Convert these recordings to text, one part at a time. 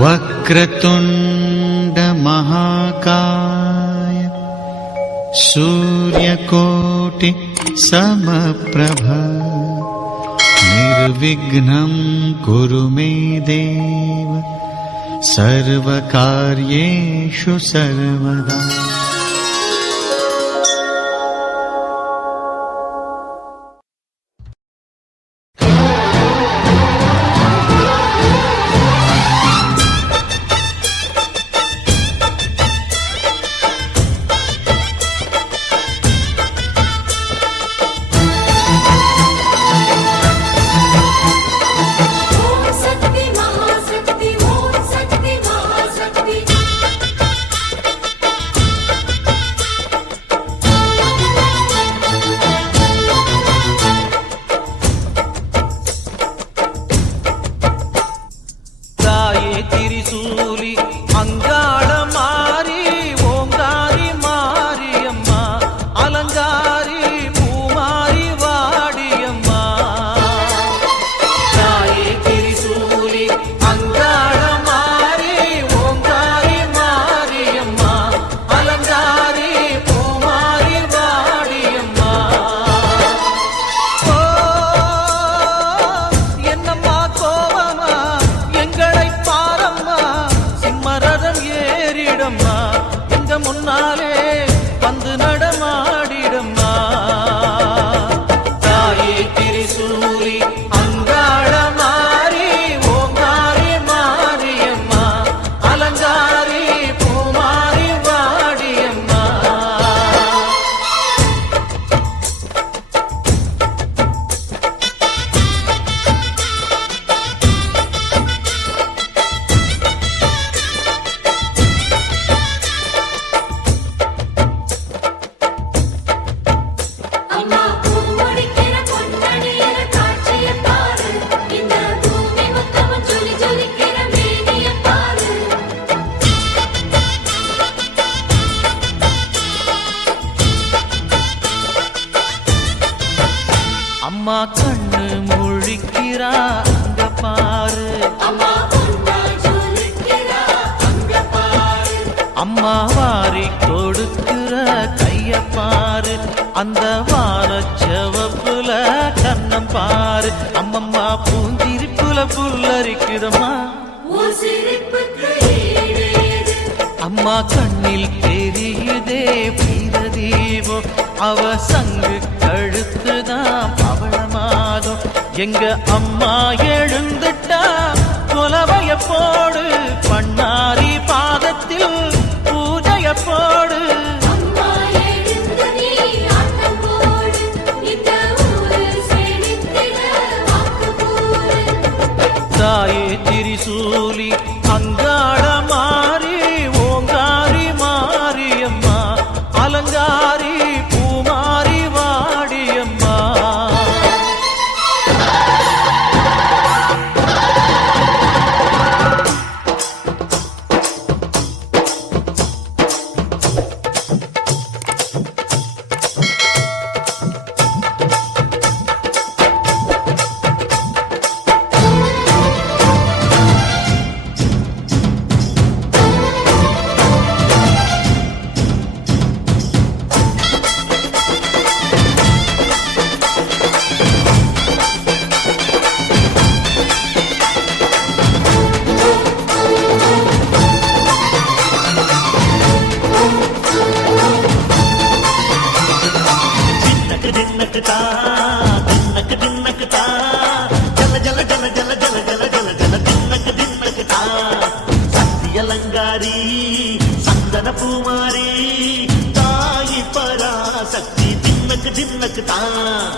वक्रतुण्ड महाकाय सूर्यकोटि समप्रभ निर्विघ्नं कुरु मे देव सर्वकार्येषु सर्वदा। அம்மா கண்ணு முழிக்கிறா அங்க பாரு, அம்மா வாரி கொடுக்கிற கைய பாரு, அந்த வானச்சவப்புல கண்ணம் பாரு, அம்மம்மா பூந்திரிப்புல புல்லரிக்குதம்மா அம்மா கண்ணில் தெரியுதே வீரதீபம், அவ சங்கு கழுத்துதான் பவளமாகும், எங்க அம்மா எழுந்துட்டா கொலவைய போடு, பண்ணாரி பாதத்தில் பூஜைய போடு. தாயே திரிசூலி அங்காள மாறி ஓங்காரி மாரியம்மா, அலங்காரி பூமாரி வாடியம்மா. அலங்காரி சந்தன பூமாரி தாயி பராசக்தி தின்னக்கு தின்னக்கு தான்.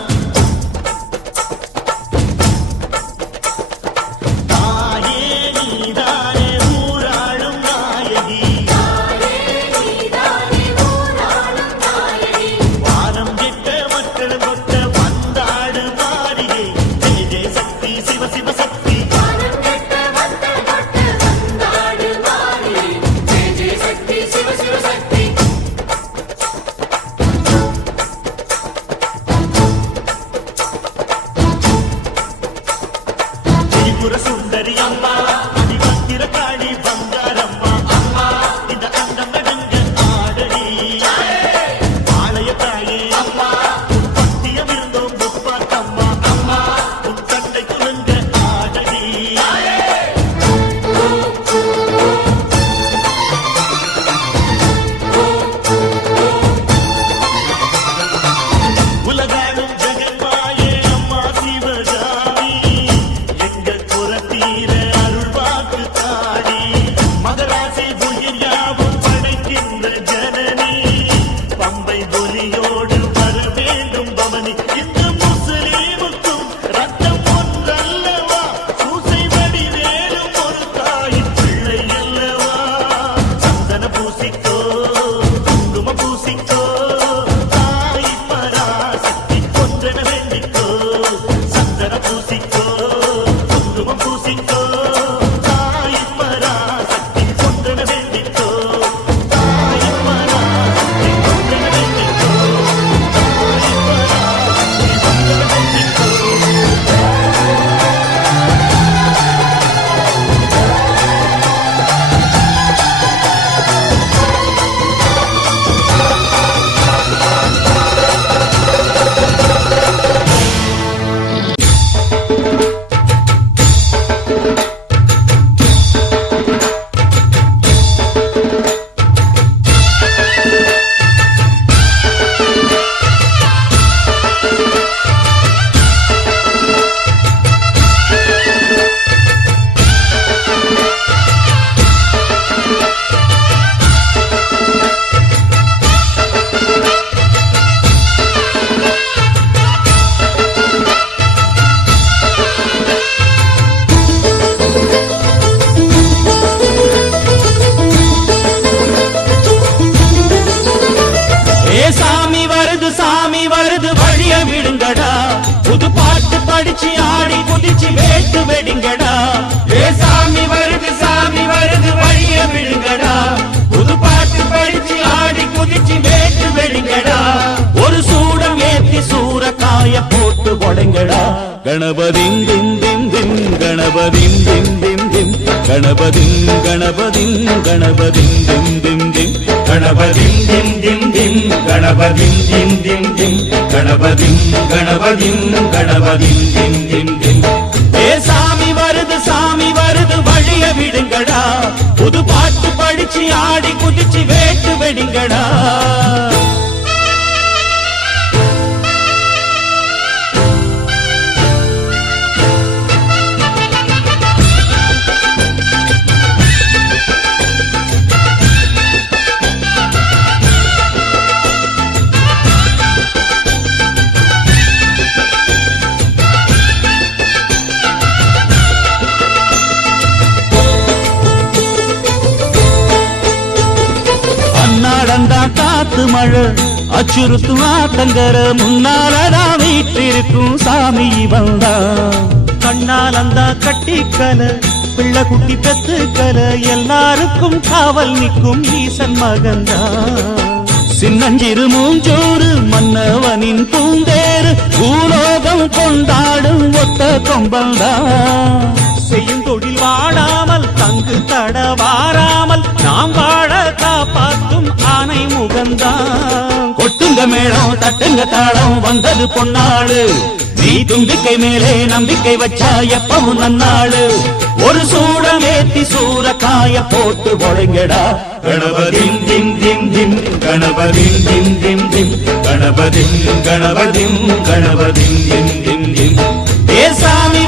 சுந்தரி அம்மா அதிபத்திர காளி போட்டு உடைங்கடா கணபதிம் திம் திம் திம் கணபதிம் திம் திம் திம் கணபதிம் கணபதிம் கணபதிம் திம் திம் திம் கணபதிம் திம் திம் திம் கணபதிம் திம் திம் திம் கணபதிம் கணபதிம் கணபதிம் திம் திம் திம் ஏ சாமி வருது வழிய விடுங்கடா புது பாட்டு படிச்சு ஆடி குதிச்சு வேட்டு வெடிங்கடா நடந்தா காத்து மழை அச்சுறுத்தும் ஆத்தங்கர முன்னாலடா வீட்டிருக்கும் சாமி வந்தா கண்ணால் அந்த கட்டிக்கல பிள்ளை குட்டி பெத்துக்கல எல்லாருக்கும் காவல் நிற்கும் ஈசன் மகந்தா சின்னஞ்சிறு மூஞ்சோறு மன்னவனின் பூந்தேறு பூலோகம் கொண்டாடும் ஒத்த கொம்பந்தா செய்யும் தொழில் வாடாமல் தங்கு தட வாராமல் நாம் வாழ காப்பாற்றும் ஆனை முகந்தான் கொட்டுங்க மேளம் தட்டுங்க தாளம் வந்தது பொன்னாளு நீ தும்பிக்கை மேலே நம்பிக்கை வச்சா எப்பவும் நன்னாளு ஒரு சூடமேத்தி சூறக்காய போட்டு உடைங்கடா கணபதிம் திம் திம் திம் கணபதிம் திம் திம் திம் கணபதிம் கணபதிம் கணபதிம் திம் திம் திம் ஏ சாமி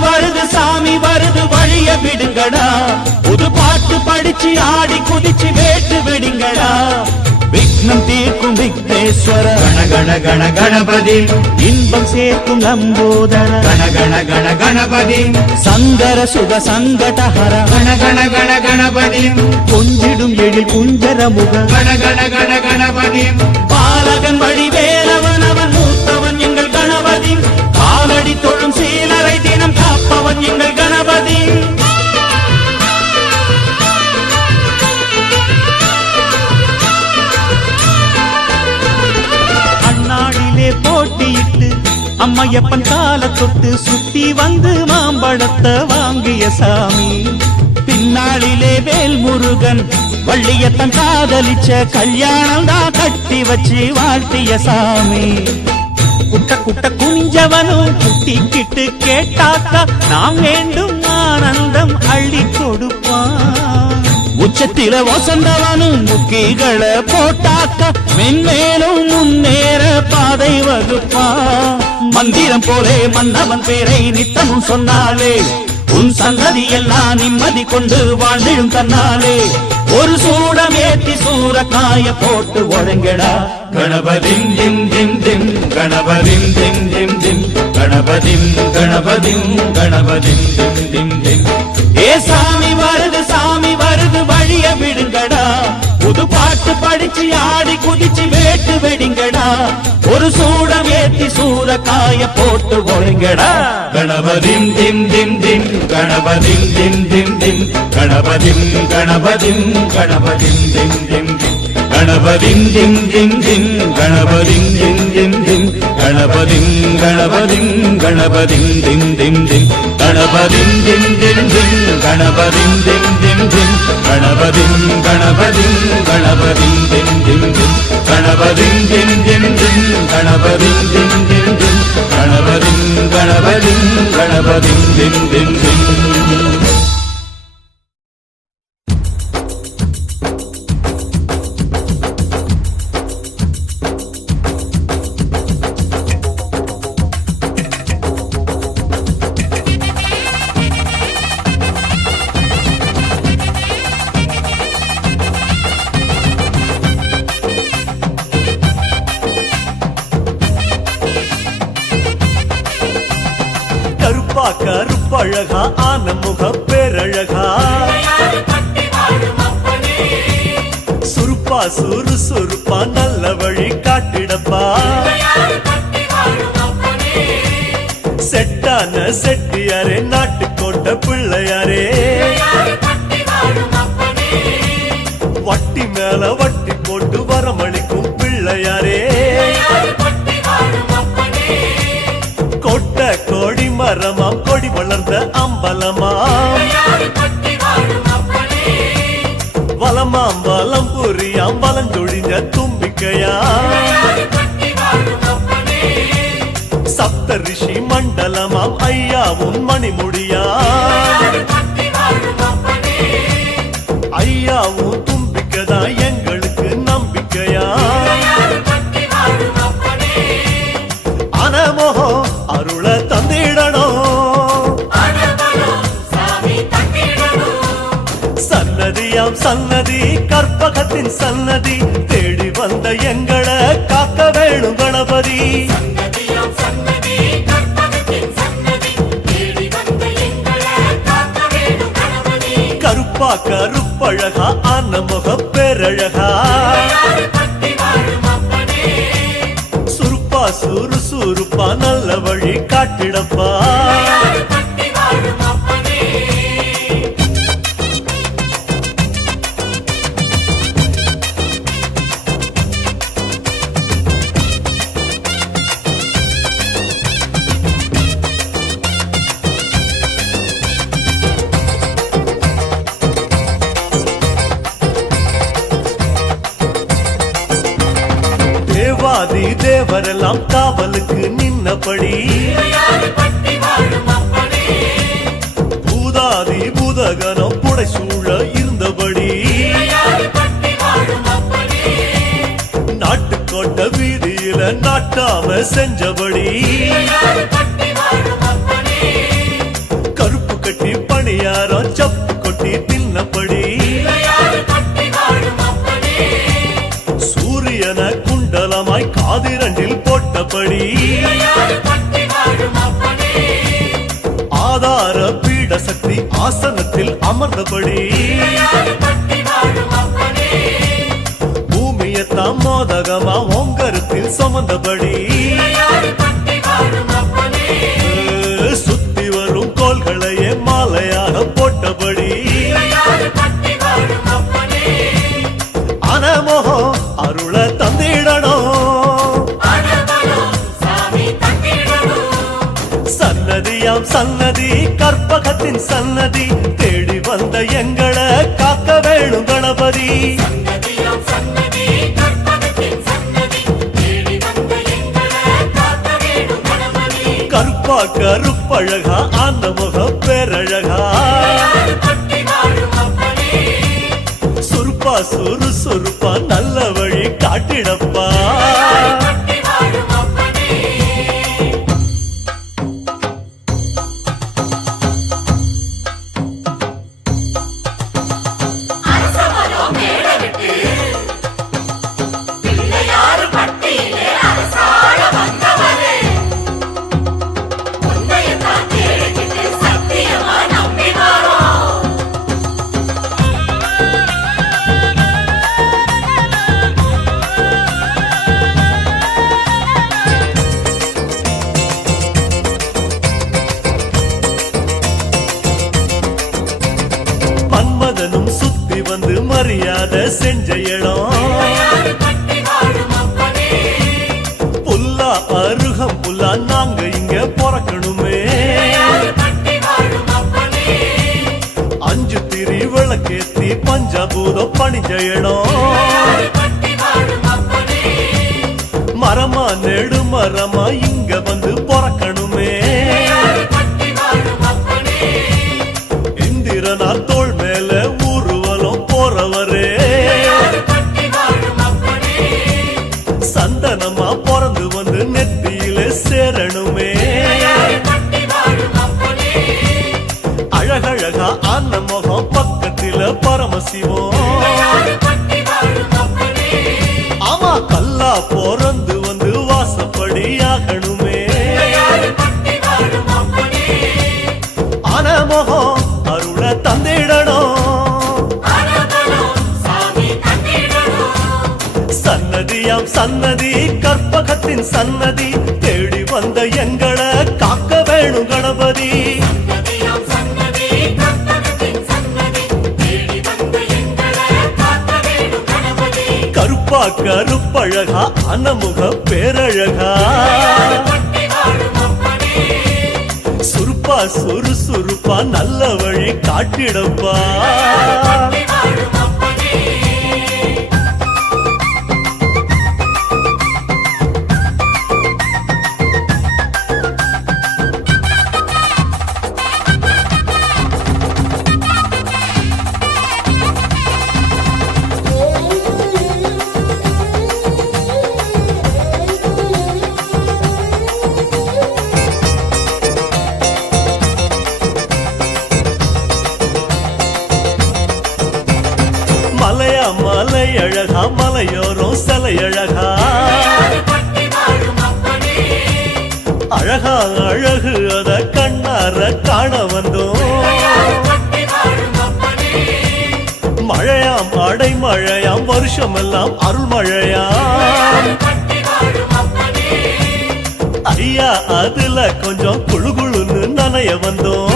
வருது வழிய விடுங்கடா புது பாட்டு படிச்சு ஆடி குதிச்சு வேட்டு வெடிங்கடா விக்னம் தீர்க்கும் விக்னேஸ்வர கண கண கண கணபதிம் இன்பம் சேர்க்கும் லம்போதர கண கண கண கணபதிம் சங்கர சுக சங்கடஹர கண கண கண கணபதிம் கொஞ்சிடும் எழில் குஞ்சர முக கண கண கண கணபதிம் பாலகன் வழிவேலவன் அவன் மூத்தவன் எங்கள் கணபதி காலடி தொழும் சீலரை தினம் காப்பவன் எங்கள் கணபதி அந்நாடிலே போட்டியிட்டு அம்மையப்பன் கால தொட்டு சுத்தி வந்து மாம்பழத்தை வாங்கிய சாமி பின்னாளிலே வேல் முருகன் வள்ளியத்தன் காதலிச்ச கல்யாணம் தான் கட்டி வச்சு வாழ்த்திய சாமி குட்ட குட்ட குஞ்சவனும் குட்டிக்கிட்டு கேட்டாக்கா நாம் வேண்டும் ஆனந்தம் அள்ளி கொடுப்பான் உச்சத்தில வசந்தவனும் முக்கிகளை போட்டாக்க மென்மேலும் முன்னேற பாதை வகுப்பா மந்திரம் போலே மன்னவன் பேரை நித்தமும் சொன்னாலே உன் சந்ததி எல்லாம் நிம்மதி கொண்டு வாழ்ந்திடும் தன்னாலே ஒரு சூடம் ஏத்தி சூறக்காய போட்டு ஒழுங்கடா கணபதிம் திம் திம் திம் கணபதிம் திம் திம் திம் கணபதிம் கணபதிம் கணபதிம் திம் திம் திம் ஏ சாமி வருது வழிய விடுங்கடா புது பாட்டு படிச்சு ஆடி குதிச்சு வேட்டு வெடிங்கடா ஒரு சூடம் ஏத்தி சூறக்காய போட்டு ஒழுங்கடா கணபதிம் திம் திம் திம் கணபதிம் திம் திம் திம் கணபதிம் கணபதிம் கணபதிம் திம் திம் திம் கணபதிம் திம் திம் திம் கணபதிம் திம் திம் திம் கணபதிம் கணபதிம் கணபதிம் திம் திம் திம் கணபதிம் திம் திம் திம் கணபதிம் திம் திம் திம் கணபதிம் கணபதிம் கணபதிம் திம் திம் திம் கணபதிம் திம் திம் திம் கணபதிம் திம் திம் திம் கணபதிம் கணபதிம் கணபதிம் திம் திம் திம் கருப்பழகா ஆனமுக பேரழகா சுருப்பா சுறுசுறுப்பா நல்ல வழி காட்டிடப்பா செட்டான செட்டியாரே நாட்டுக்கோட்ட பிள்ளையாரே வட்டி மேல வட்டி போட்டு வரமளிக்கும் பிள்ளையாரே கொட்ட மண்டலமாம் வலமாம் வலம் புரியாம் வலஞ்சொழிஞ்ச தும்பிக்கையா சப்த ரிஷி மண்டலமாம் ஐயாவும் மணிமுடியா ஐயாவும் தும்பிக்கதா எங்களுக்கு நம்பிக்கையா அனமோகோ அருள தந்திடணும் சன்னதியாம் சன்னதி கற்பகத்தின் சன்னதி தேடி வந்த எங்களை காக்க வேணும் கணபதி கருப்பா கருப்பழகா அன்னமுக பேரழகா சுருப்பா சுறுசுறுப்பா நல்ல வழி காட்டிடப்பா தேவாதி தேவரெல்லாம் காவலுக்கு நின்னபடி பூதாதி பூதகனம் புடை சூழ இருந்தபடி நாட்டுக்கோட்ட வீதியில நாட்டாம செஞ்சபடி கருப்பு கட்டி பணியாரம் சப்பு கொட்டி தின்னபடி சூரியன குண்டலமாய் காதிரண்டில் போட்டபடி ஆதார பீட சக்தி ஆசனத்தில் அமர்ந்தபடி பூமியத்தாம் மோதகமா ஓங்கரத்தில் சுமந்தபடி சுத்தி வரும் கோள்களையே மாலையாக போட்டபடி அனமோகோ அருள தந்திடணும் சன்னதியாம் சன்னதி கற்பகத்தின் சன்னதி தேடி வந்த எங்களை காக்க வேணும் கணபதி கருப்பா கருப்பழகா அன்னமுக பேரழகா சுருப்பா சுறுசுறுப்பா நல்ல வழி காட்டிடப்பா மன்மதனும் சுத்தி வந்து மரியாதை செஞ்ச இடம் புல்லா அருகம் புல்லா நாங்க இங்க பிறக்கணுமே அஞ்சு திரி விளக்கேத்தி பஞ்சாபூதம் பணிஞ்ச இடம் மரமா நெடு மரமா இங்க வந்து பிறக்கணுமே இந்திரனா தோள் மேல ஊர்வலம் போறவரே சந்தனமா பிறந்து வந்து நெத்தியில சேரணுமே அழகழகா அன்ன முகம் பக்கத்தில பரமசிவம் ஆமா கல்லா பிறந்து வந்து வாசப்படி ஆகணுமே அனமோகம் அருள தந்திடணும் சன்னதியாம் சன்னதி கற்பகத்தின் சன்னதி தேடி வந்த எங்களை காக்க வேணும் கணபதி கருப்பா கருப்பழகா அன்னமுக பேரழகா சுருப்பா சுறுப்பா சுறுசுறுப்பா நல்ல வழி காட்டிடப்பா. மலையா மலை அழகா மலையோரம் சிலை அழகா அழகா அழகு அத கண்ணார காண வந்தோம். மழையாம் அடைமழையாம் வருஷமெல்லாம் அருள் மழையாம். ஐயா அதுல கொஞ்சம் குழு குழுன்னு நனைய வந்தோம்.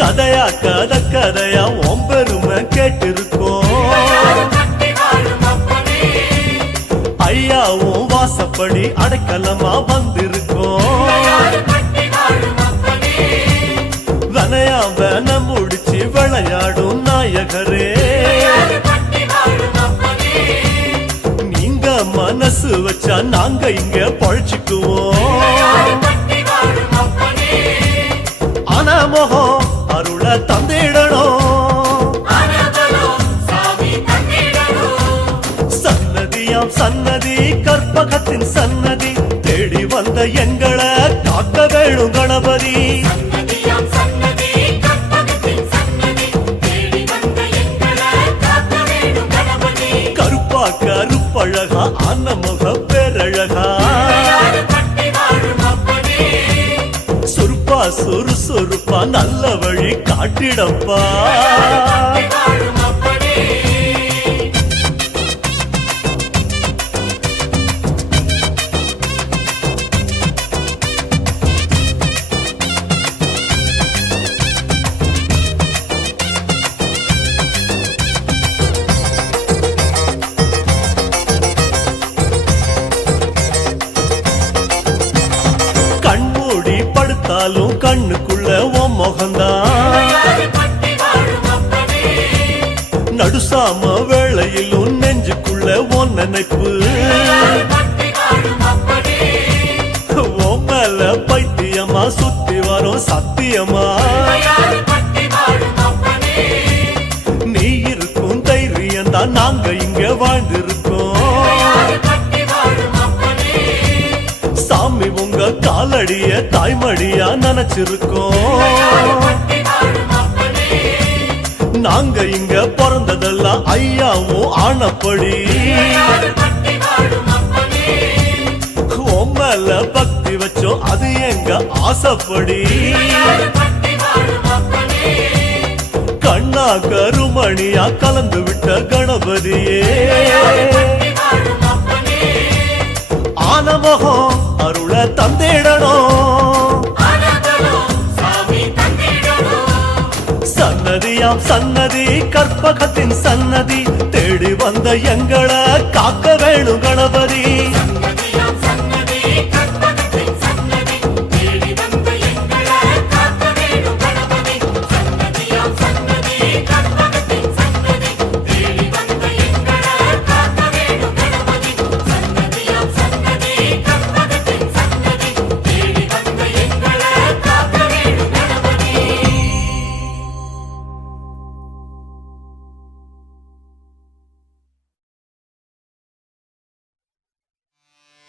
கதையா கதை கதையா ஒம்பெருமை கேட்டிருக்கோம். ஐயாவும் வாசப்படி அடைக்கலமா வந்திருக்கோம். வனையா வேன முடிச்சு விளையாடும் நாயகரே, நீங்க மனசு வச்சா நாங்க இங்க பழிச்சுக்குவோம். ஆனா முகம் அருள தந்திடணும். சன்னதியாம் சன்னதி கற்பகத்தின் சன்னதி தேடி வந்த எங்களை காக்க வேணும் கணபதி. கருப்பா கருப்பழகா அன்னமுக பேரழகா சுறுப்பா சுறுசுறுப்பா நல்ல வழி காட்டிடப்பா. கண்மூடி படுத்தாலும் கண்ணுக்குள்ள உன் முகந்தான். நடுசாம வேளையிலும் நெஞ்சுக்குள்ள உன் நினைப்பு. உன் மேல பைத்தியமா சுத்தி வரும் சத்தியமா. நீ இருக்கும் தைரியம் தான் நாங்க இங்க வாழ்ந்திருக்கோம். சாமி உங்க காலடிய தாய்மடியா நினைச்சிருக்கோம். நாங்க இங்க பிறந்ததெல்லாம் ஐயாவும் ஆனப்படி. உம்மேல பக்தி வச்சோம் அது எங்க ஆசைப்படி. கண்ணா கருமணியா கலந்து விட்ட கணபதியே, ஆனமகம் அருள தந்திடணும். சன்னதியாம் சன்னதி கற்பகத்தின் சன்னதி தேடி வந்த எங்களை காக்க வேணும் கணபதி.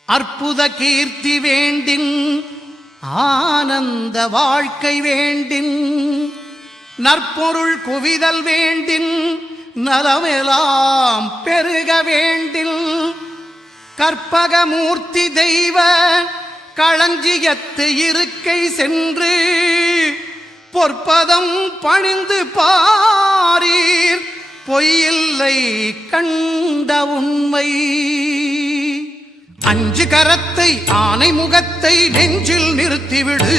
அற்புத கீர்த்தி வேண்டின் ஆனந்த வாழ்க்கை வேண்டின் நற்பொருள் குவிதல் வேண்டின் நலமெல்லாம் பெருக வேண்டில் கற்பகமூர்த்தி தெய்வ களஞ்சியத்து இருக்கை சென்று பொற்பதம் பணிந்து பாரீர் பொய்யில்லை கண்ட உண்மை. அஞ்சு கரத்தை ஆனை முகத்தை நெஞ்சில் நிறுத்திவிடு.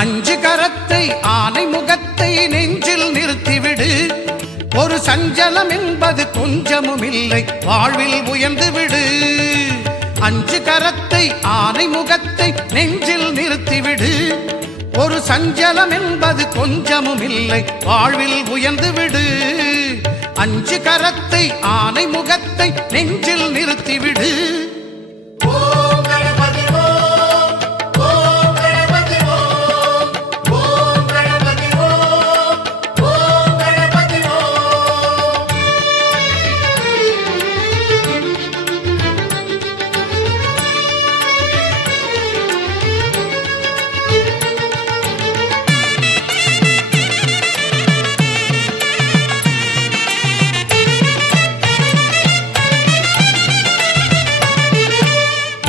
அஞ்சு கரத்தை ஆனை முகத்தை நெஞ்சில் நிறுத்திவிடு. ஒரு சஞ்சலம் என்பது கொஞ்சமும் இல்லை, வாழ்வில் உயர்ந்து விடு. அஞ்சு கரத்தை ஆனை முகத்தை நெஞ்சில் நிறுத்திவிடு. ஒரு சஞ்சலம் என்பது கொஞ்சமும் இல்லை, வாழ்வில் உயர்ந்து விடு. அஞ்சு கரத்தை ஆனை முகத்தை நெஞ்சில் நிறுத்திவிடு.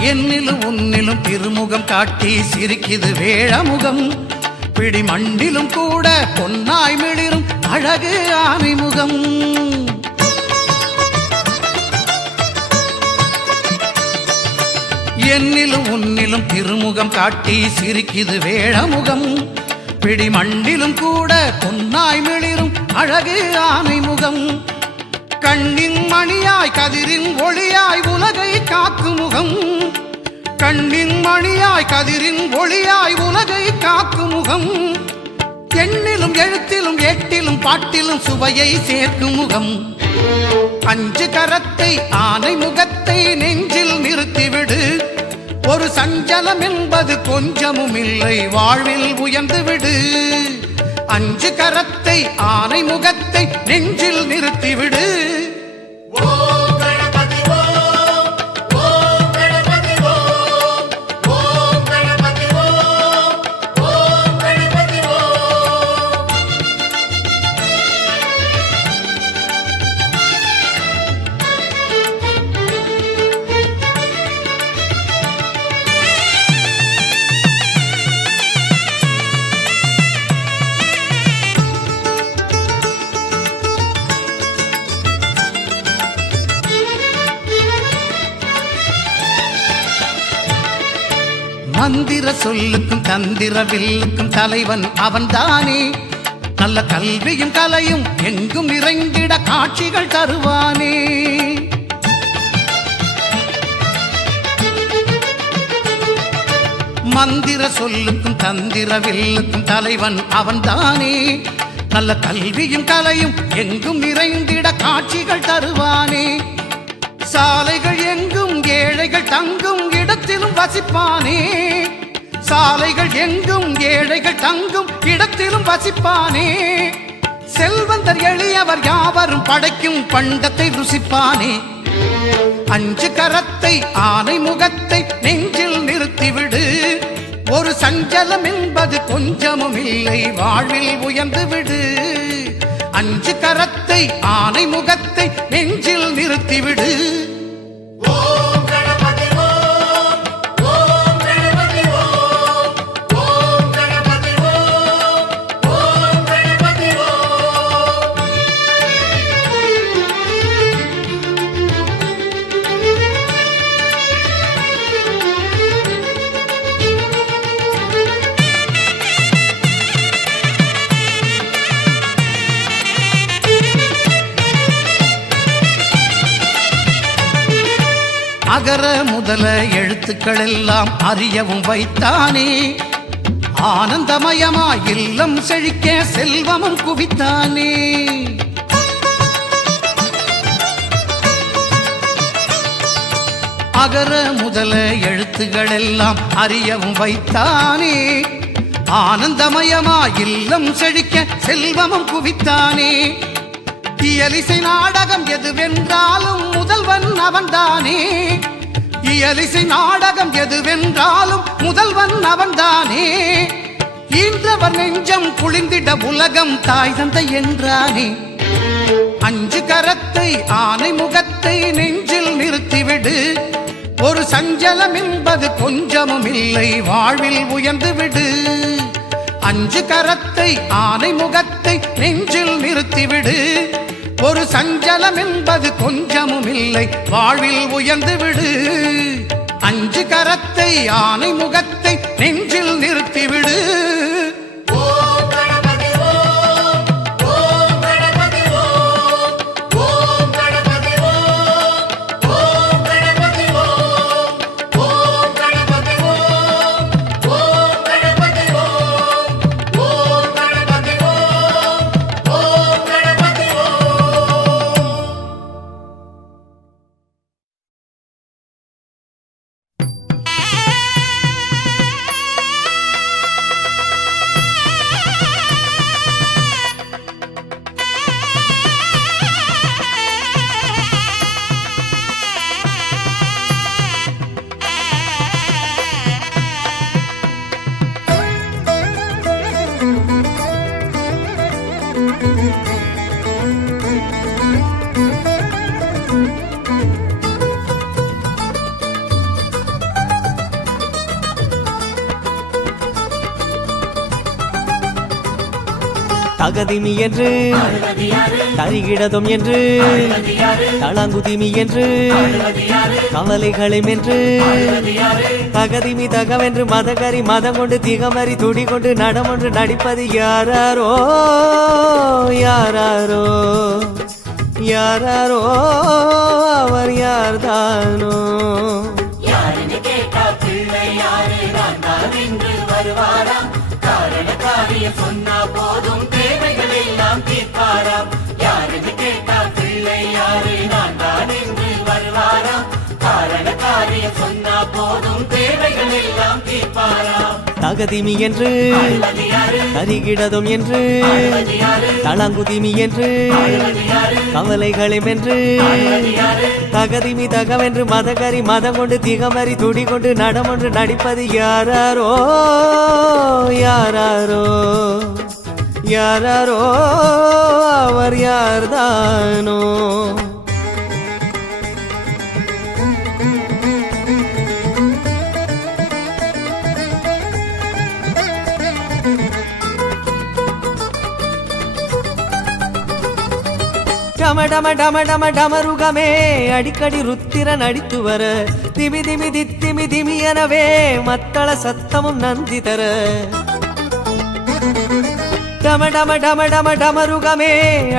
என்னிலும் உன்னிலும் திருமுகம் காட்டி சிரிக்குது வேழமுகம். பிடி மண்ணிலும் கூட பொன்னாய் மிளிரும் அழகு ஆனைமுகம். என்னிலும் உன்னிலும் திருமுகம் காட்டி சிரிக்குது வேழமுகம். பிடி மண்ணிலும் கூட பொன்னாய் மிளிரும் அழகு ஆனைமுகம். கண்ணின் மணியாய் கதிரின் ஒளியாய் உலகை காக்கும் முகம். கண்ணின் மணியாய் கதிரின் ஒளியாய் உலகை காக்கும் முகம். எண்ணிலும் எழுத்திலும் ஏட்டிலும் பாட்டிலும் சுவையை சேர்க்கும் முகம். அஞ்சு கரத்தை ஆனை முகத்தை நெஞ்சில் நிறுத்திவிடு. ஒரு சஞ்சலம் என்பது கொஞ்சமும் இல்லை, வாழ்வில் உயர்ந்து விடு. அஞ்சு கரத்தை ஆனை முகத்தை நெஞ்சில் நிறுத்திவிடு. மந்திர சொல்லுக்கும் தந்திர வில்லுக்கும் தலைவன் அவன்தானே. நல்ல கல்வியும் கலையும் எங்கும் நிறைந்திட காட்சிகள் தருவானே. மந்திர சொல்லுக்கும் தந்திர வில்லுக்கும் தலைவன் அவன்தானே. நல்ல கல்வியும் கலையும் எங்கும் நிறைந்திட காட்சிகள் தருவானே. சாலைகள் எங்கும் ஏழைகள் தங்கும் இடத்திலும் வசிப்பானே. சாலைகள் எங்கும் ஏழைகள் தங்கும் இடத்திலும் வசிப்பானே. செல்வந்தர் எளியவர் யாவரும் படைக்கும் பண்டத்தை ருசிப்பானே. அஞ்சு கரத்தை ஆனை முகத்தை நெஞ்சில் நிறுத்திவிடு. ஒரு சஞ்சலம் என்பது கொஞ்சமும் இல்லை, வாழ்வில் உயர்ந்து விடு. அஞ்சு கரத்தை ஆனை முகத்தை நெஞ்சில் நிறுத்திவிடு. அகர முதல எழுத்துக்கள் எல்லாம் அறியவும் வைத்தானே. ஆனந்தமயமாய் இல்லம் செழிக்க செல்வமும் குவித்தானே. அகர முதல எழுத்துக்கள் எல்லாம் அறியவும் வைத்தானே. ஆனந்தமயமாய் இல்லம் செழிக்க செல்வமும் குவித்தானே. இயலிசை நாடகம் எதுவென்றாலும் முதல்வன் அவன்தானே. இயலிசை நாடகம் எதுவென்றாலும் முதல்வன் அவன்தானே. ஈன்றவர் நெஞ்சம் குளிர்ந்திட உலகம் தாய் தந்தை என்றானே. அஞ்சு கரத்தை ஆனை முகத்தை நெஞ்சில் நிறுத்திவிடு. ஒரு சஞ்சலம் என்பது கொஞ்சமும் இல்லை, வாழ்வில் உயர்ந்து விடு. அஞ்சு கரத்தை ஆனை முகத்தை நெஞ்சில் நிறுத்திவிடு. ஒரு சஞ்சலம் என்பது கொஞ்சமும் இல்லை, வாழ்வில் உயர்ந்து விடு. அஞ்சு கரத்தை ஆனை முகத்தை நெஞ்சில் நிறுத்திவிடு. தகதிமி என்று தரிகிடதும் என்று தளாங்குதிமி என்று கவலைகளை மென்று தகதிமி தகவென்று மதகரி மதம் கொண்டு திகமறி துடி கொண்டு நடமொன்று நடிப்பது யாராரோ யாராரோ யாராரோ அவர் யார்தானோ யாருன்னு கேட்டா பிள்ளை யாரு நான் தான் என்று வருவாராம் காரண காரியம் சொன்னா போதும் தேவைகள் எல்லாம் தீர்ப்பாராம் யாருன்னு கேட்டா பிள்ளை யாரு நான் தான் என்று வருவாராம் காரண காரியம் சொன்னா போதும் தேவைகள் எல்லாம் தீர்ப்பாராம் தகதிமி என்று தரிகிடதும் என்று தளாங்குதிமி என்று கவலைகளை மென்று தகதிமி தகவென்று மதகரி மதம் கொண்டு திகமறி துடி கொண்டு நடமொன்று நடிப்பது யாராரோ யாராரோ யாராரோ அவர் யார்தானோ டம டம டம டம டமருகமே அடிக்கடி ருத்திரன் அடித்து வர திமி திமி தித்திமி திமி எனவே மத்தள சத்தமும் நந்தி தர டம டம டம டம டமருகமே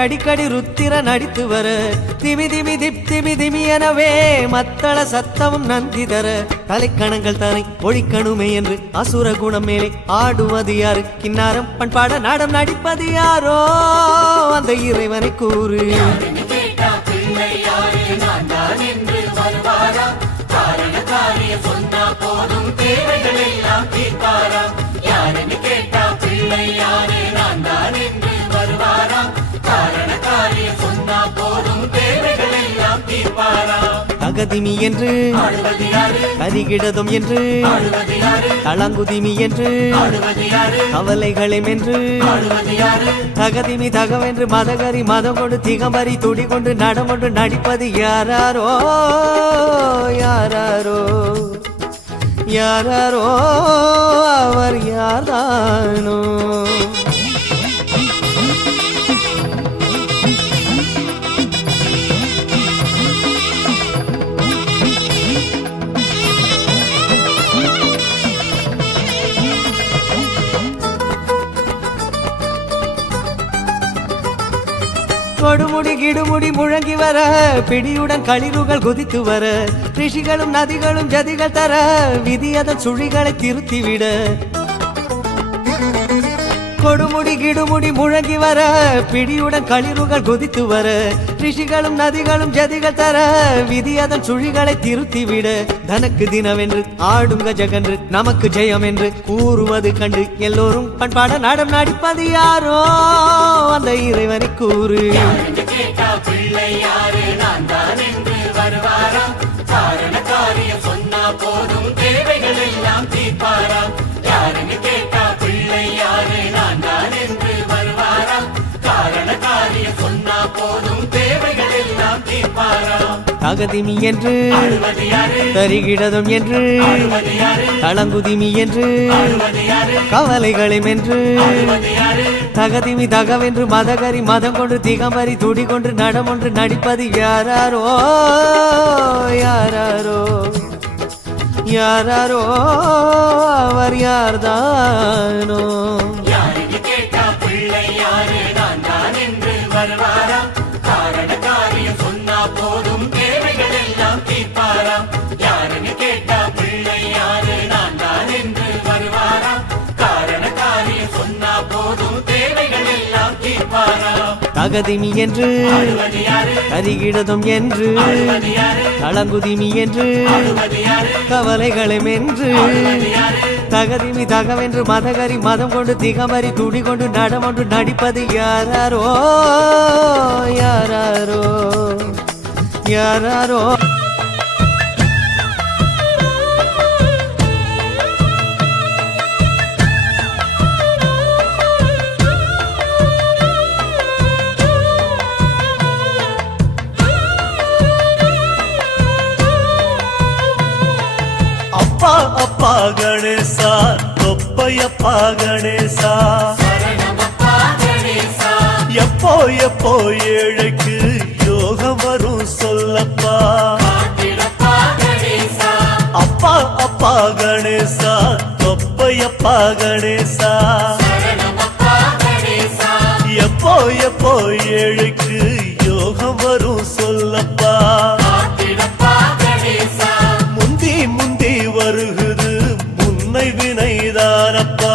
அடிக்கடி ருத்திரன் அடித்து வர திமி திமி திப்திமி திமி எனவே மத்தள சத்தமும் நந்தி தர தலைக்கணங்கள் தரை ஒழிக்கணுமே என்று அசுர குணம் மேலே ஆடுவது யாரு கிண்ணாரம் பண்பாட நாடம் நடிப்பது யாரோ அந்த இறைவனை கூறு யாருன்னு கேட்டா பிள்ளை யாரு நான் தான் என்று வருவாராம் காரண காரியம் சொன்னா போதும் தேவைகள் எல்லாம் தீர்ப்பாராம் யாருன்னு கேட்டா பிள்ளை யாரு நான் தான் என்று வருவாராம் காரண காரியம் சொன்னா போதும் தேவைகள் எல்லாம் தீர்ப்பாராம் தகதிமி என்று ஆடுவது யாரு கரிகிடதும் என்று ஆடுவது யாரு தளாங்குதிமி என்று ஆடுவது யாரு கவலைகளை மென்று ஆடுவது யாரு தகதிமி தகவென்று மதகரி மதம் கொண்டு திகமறி துடி கொண்டு நடமொன்று நடிப்பது யாராரோ யாராரோ யாராரோ அவர் யார்தானோ கொடுமுடி கிடுமுடி முழங்கி வர பிடியுடன் களிறுகள் குதித்து வர ரிஷிகளும் நதிகளும் ஜதிகள் தர விதி அதன் சுழிகளை திருத்திவிட கொடுமுடி கிடுமுடி முழங்கி வர பிடியுடன் களிறுகள் குதித்து வர ரிஷிகளும் நதிகளும் ஜதிகள் தர விதி அதன் சுழிகளை திருத்திவிட தனக்கு தினவென்று ஆடுங்க ஜகன்று நமக்கு ஜெயம் என்று கூறுவது கண்டு எல்லோரும் பண்பாட நாடம் நடிப்பது யாரோ அந்த இறைவனை கூறு யாருன்னு கேட்டா பிள்ளை யாரு நான் தான் என்று வருவாராம் காரண காரியம் சொன்னா போதும் தேவைகள் எல்லாம் தீர்ப்பாராம் யாருன்னு கேட்டா பிள்ளை யாரு நான் தான் என்று வருவாராம் காரண காரியம் சொன்னா போதும் தேவைகள் எல்லாம் தீர்ப்பாராம் தகதிமி என்று ஆடுவது யாரு தரிகிடதும் என்று ஆடுவது யாரு தளங்குதிமி என்று ஆடுவது யாரு கவலைகளை மென்று ஆடுவது யாரு தகதிமி தகவென்று மதகரி மதம் கொண்டு திகமறி துடி கொண்டு நடமொன்று நடிப்பது யாராரோ யாராரோ யாராரோ அவர் யார்தானோ யாருன்னு கேட்டா பிள்ளை யாரு நான் தான் என்று வருவாராம் காரண காரியம் சொன்னா போதும் தேவைகள் எல்லாம் தீர்ப்பாராம் யாருன்னு கேட்டா பிள்ளை யாரு நான் தான் என்று வருவாராம் காரண காரியம் சொன்னா போதும் தேவைகள் எல்லாம் தீர்ப்பாராம் தகதிமி என்று ஆடுவது யாரு கரிகிடதும் என்று ஆடுவது யாரு தளங்குதிமி என்று ஆடுவது யாரு கவலைகளை மென்று ஆடுவது யாரு தகதிமி தகவென்று மதகரி மதம் கொண்டு திகமறி துடி கொண்டு நடமொன்று நடிப்பது யாராரோ யாராரோ யாராரோ எப்ப கணேசா சரணமப்பா கணேசா எப்போ எப்போ ஏழைக்கு யோகம் வரும் சொல்லப்பா காத்திடப்பா கணேசா அப்பா அப்பா கணேசா தொப்பையப்பா கணேசா சரணமப்பா கணேசா எப்போ எப்போ ஏழைக்கு யோகம் வரும் சொல்லப்பா காத்திடப்பா கணேசா முந்தி முந்தி வருகுது முன்னை வினைதானப்பா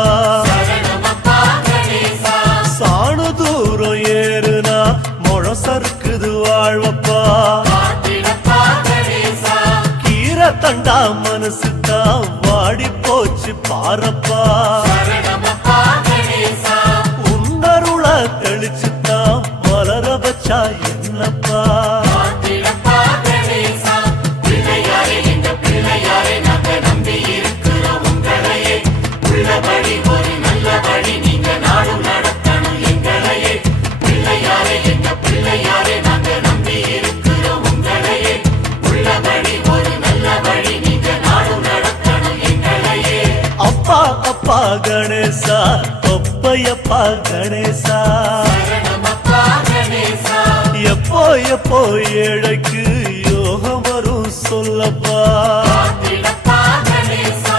சரணமப்பா கணேசா சாணு தூரம் ஏறுனா முழம் சறுக்குது வாழ்வப்பா காத்திடப்பா கணேசா கீரை தண்டா மனசு தான் வாடி போச்சு பாரப்பா சரணமப்பா கணேசா உன்னருள தெளிச்சுத்தான் வளர வச்சா என்னப்பா காத்திடப்பா கணேசா பிள்ளையாரே எங்க பிள்ளையாரே நாங்க நம்பி இருக்கிறோம் உங்களையே உள்ளபடி ஒரு நல்ல வழி நீங்க நாடும் நடத்தணும் எங்களையே பிள்ளையாரே எங்க பிள்ளையாரே நாங்க நம்பி இருக்கிறோம் உங்களையே உள்ளபடி ஒரு நல்ல வழி நீங்க நாடும் நடத்தணும் எங்களையே அப்பா அப்பா கணேசா தொப்பையப்பா கணேசா சரணமப்பா கணேசா எப்போ எப்போ ஏழைக்கு யோகம் வரும் சொல்லப்பா காத்திடப்பா கணேசா